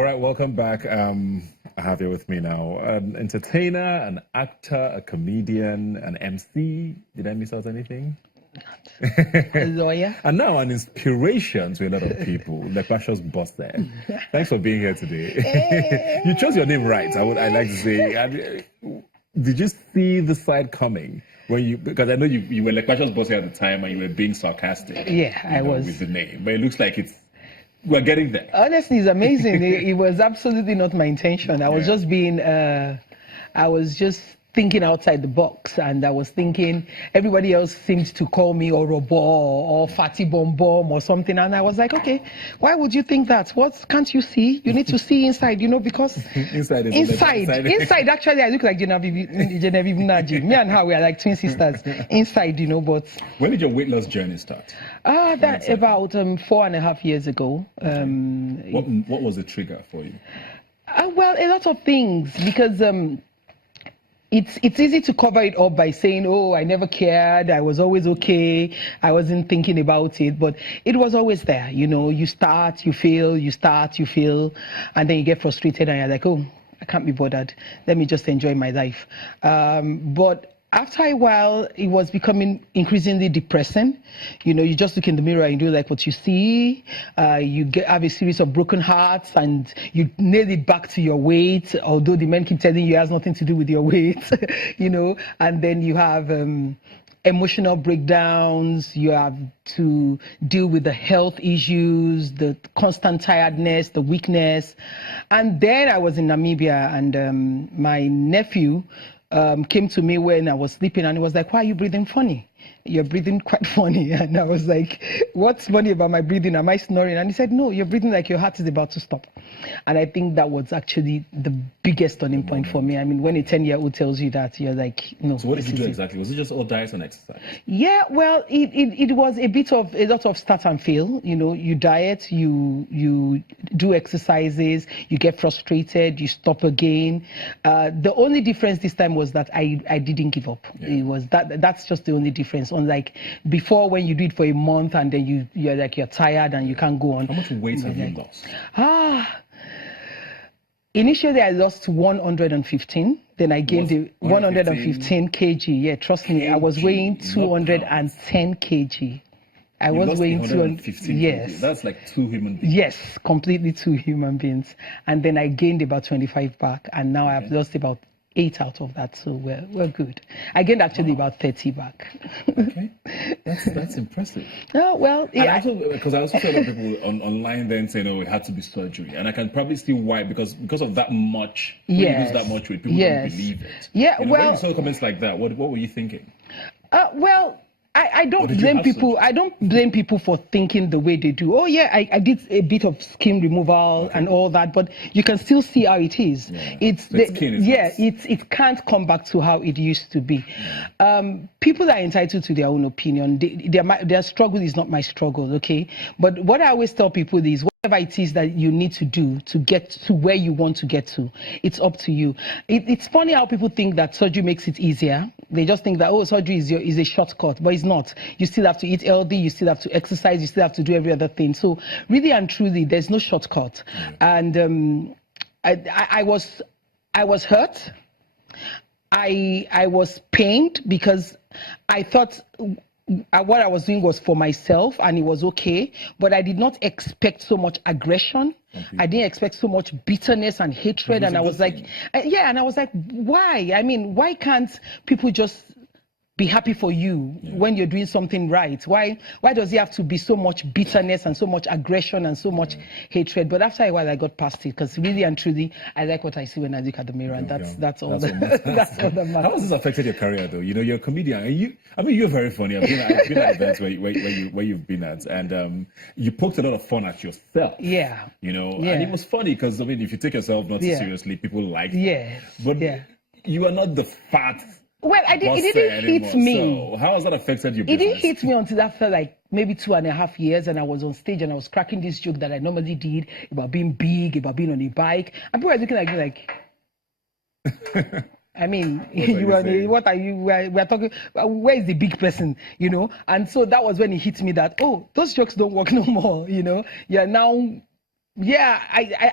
All right, welcome back. I have you with me now. An entertainer, an actor, a comedian, an MC. Did I miss out anything? A lawyer. And now an inspiration to a lot of people. Lepacious Bose. Thanks for being here today. You chose your name right, I like to say. And, did you see the side coming? Because I know you were Lepacious Bose at the time and you were being sarcastic. Yeah, I was. With the name. But it looks like we're getting there. Honestly, it's amazing. It was absolutely not my intention. I was just thinking outside the box, and I was thinking everybody else seemed to call me Orobo or Fatty Bom Bom or something, and I was like, okay, why would you think that? What can't you see? You need to see inside, because inside actually I look like Genevieve Naji. Me and her, we are like twin sisters inside, but when did your weight loss journey start? That about 4.5 years ago. What was the trigger for you? Well, a lot of things, because it's easy to cover it up by saying, oh, I never cared, I was always okay, I wasn't thinking about it, but it was always there. You start, you fail, and then you get frustrated and you're like, oh, I can't be bothered, let me just enjoy my life. But after a while, it was becoming increasingly depressing. You just look in the mirror and do like what you see. You have a series of broken hearts and you nail it back to your weight, although the men keep telling you it has nothing to do with your weight, and then you have emotional breakdowns, you have to deal with the health issues, the constant tiredness, the weakness. And then I was in Namibia, and my nephew came to me when I was sleeping, and he was like, why are you breathing funny? You're breathing quite funny. And I was like, what's funny about my breathing? Am I snoring? And he said, no, you're breathing like your heart is about to stop. And I think that was actually the biggest turning point for me. I mean, when a 10-year-old tells you that, you're like, no. So what did you do exactly? Was it just all diet and exercise? Yeah, well, it was a lot of start and fail. You diet, you do exercises, you get frustrated, you stop again. The only difference this time was that I didn't give up. Yeah. It was that's just the only difference. Unlike before, when you do it for a month and then you're tired and you can't go on. How much weight have you lost? Initially I lost 115. Then I gained 115 kg. Yeah, trust me, I was weighing 210 kg. I was weighing 215. Yes, that's like 2 human beings. Yes, completely 2 human beings. And then I gained about 25 back, and now I've lost about 8 out of that, so we're good. I gained actually about 30 back. Okay, that's impressive. Oh well, yeah. Because I also saw a lot of people online then saying, "Oh, it had to be surgery," and I can probably see why, because of that much. When you lose that much weight, people don't believe it. Yeah, well, when you saw comments like that, what were you thinking? Well, I don't blame people. I don't blame people for thinking the way they do. Oh yeah, I did a bit of skin removal and all that, but you can still see how it is. Yeah. It can't come back to how it used to be. Yeah. People are entitled to their own opinion. Their struggle is not my struggle, okay? But what I always tell people is, whatever it is that you need to do to get to where you want to get to, it's up to you. It's funny how people think that surgery makes it easier. They just think that, oh, surgery is a shortcut, but it's not. You still have to eat healthy, you still have to exercise, you still have to do every other thing. So really and truly, there's no shortcut. And I was hurt. I was pained because I thought what I was doing was for myself and it was okay, but I did not expect so much aggression. I didn't expect so much bitterness and hatred, and I was like, why? I mean, why can't people just be happy for you when you're doing something right? Why does it have to be so much bitterness and so much aggression and so much hatred? But after a while, I got past it, because really and truly, I like what I see when I look at the mirror, and that's all that matters. How has this affected your career, though? You're a comedian, and you're very funny. I've been at events where you've been at, and you poked a lot of fun at yourself. Yeah. And it was funny because if you take yourself not too seriously, people like it. But you are not the fat. Well, it didn't hit me. So how has that affected your business? It didn't hit me until after like maybe 2.5 years, and I was on stage and I was cracking this joke that I normally did about being big, about being on a bike, and people were looking at me like, I mean, what are you? We're talking. Where is the big person? And so that was when it hit me that, oh, those jokes don't work no more. You're now Yeah,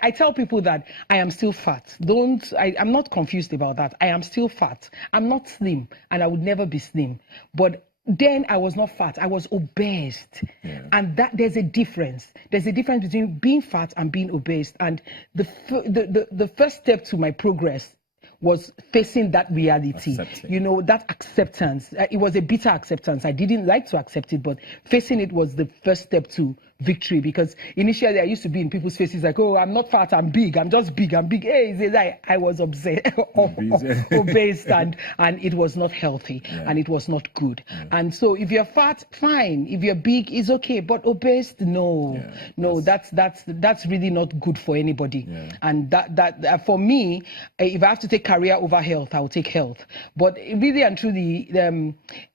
I tell people that I am still fat. I'm not confused about that. I am still fat. I'm not slim, and I would never be slim. But then I was not fat. I was obese. Yeah. And that there's a difference. There's a difference between being fat and being obese. And the first step to my progress was facing that reality, Accepting. that acceptance. It was a bitter acceptance. I didn't like to accept it, but facing it was the first step to victory. Because initially I used to be in people's faces like, oh, I'm not fat, I'm big, I'm just big, I'm big. Hey, I was obsessed, obese, and it was not healthy, and it was not good. And so if you're fat, fine. If you're big, it's okay. But obese, no, that's really not good for anybody. And that for me, if I have to take career over health, I will take health. But really and truly,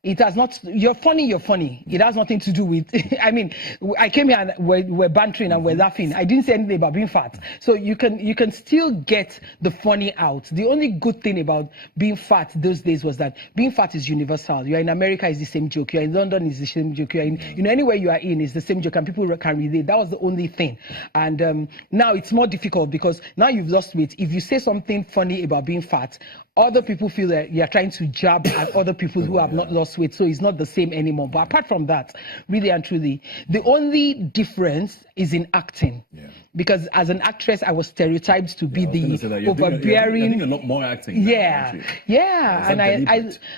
it has not. You're funny. It has nothing to do with. I mean, I came here and we're bantering and we're laughing. I didn't say anything about being fat. So you can still get the funny out. The only good thing about being fat those days was that being fat is universal. You're in America, it's the same joke. You're in London, it's the same joke. You're in, anywhere you are in, it's the same joke, and people can relate. That was the only thing. And now it's more difficult because now you've lost weight. If you say something funny about being fat, other people feel that you're trying to jab at other people who have not lost weight, so it's not the same anymore. But apart from that, really and truly, the only difference is in acting. Because as an actress, I was stereotyped to be the overbearing. I think a lot more acting.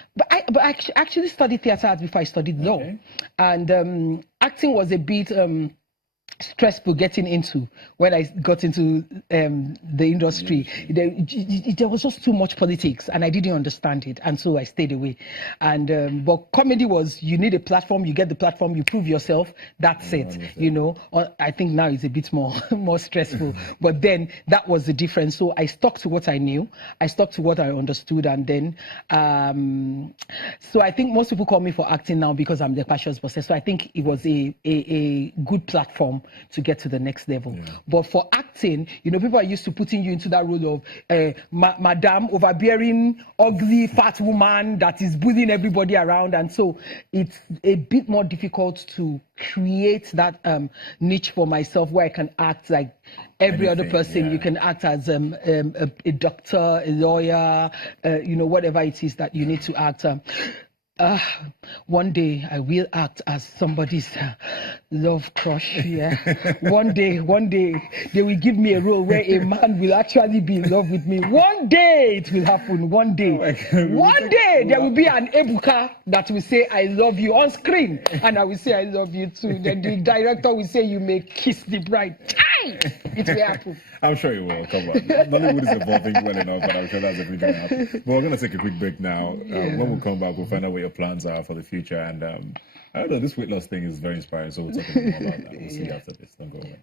But I actually studied theatre arts before I studied law, and acting was a bit stressful getting into when I got into the industry. There was just too much politics, and I didn't understand it, and so I stayed away. And but comedy was, you need a platform, you get the platform, you prove yourself, that's it. I think now it's a bit more stressful, but then that was the difference. So I stuck to what I knew, I stuck to what I understood, and then so I think most people call me for acting now because I'm Lepacious Bose. So I think it was a good platform to get to the next level. But for acting, people are used to putting you into that role of madam, overbearing, ugly, fat woman that is bullying everybody around. And so it's a bit more difficult to create that niche for myself where I can act like every other person. You can act as a doctor, a lawyer, whatever it is that you need to act. One day I will act as somebody's love crush. One day they will give me a role where a man will actually be in love with me. One day it will happen. One day. One day there will be an Ebuka that will say I love you on screen, and I will say I love you too. Then the director will say you may kiss the bride. It will happen. I'm sure it will. Come on. Nollywood is evolving well enough, but I'm sure that's definitely going to happen. But we're going to take a quick break now. When we come back, we'll find out what your plans are for the future. And I don't know, this weight loss thing is very inspiring, so we'll talk a bit more about that. We'll see you after this. Don't go away.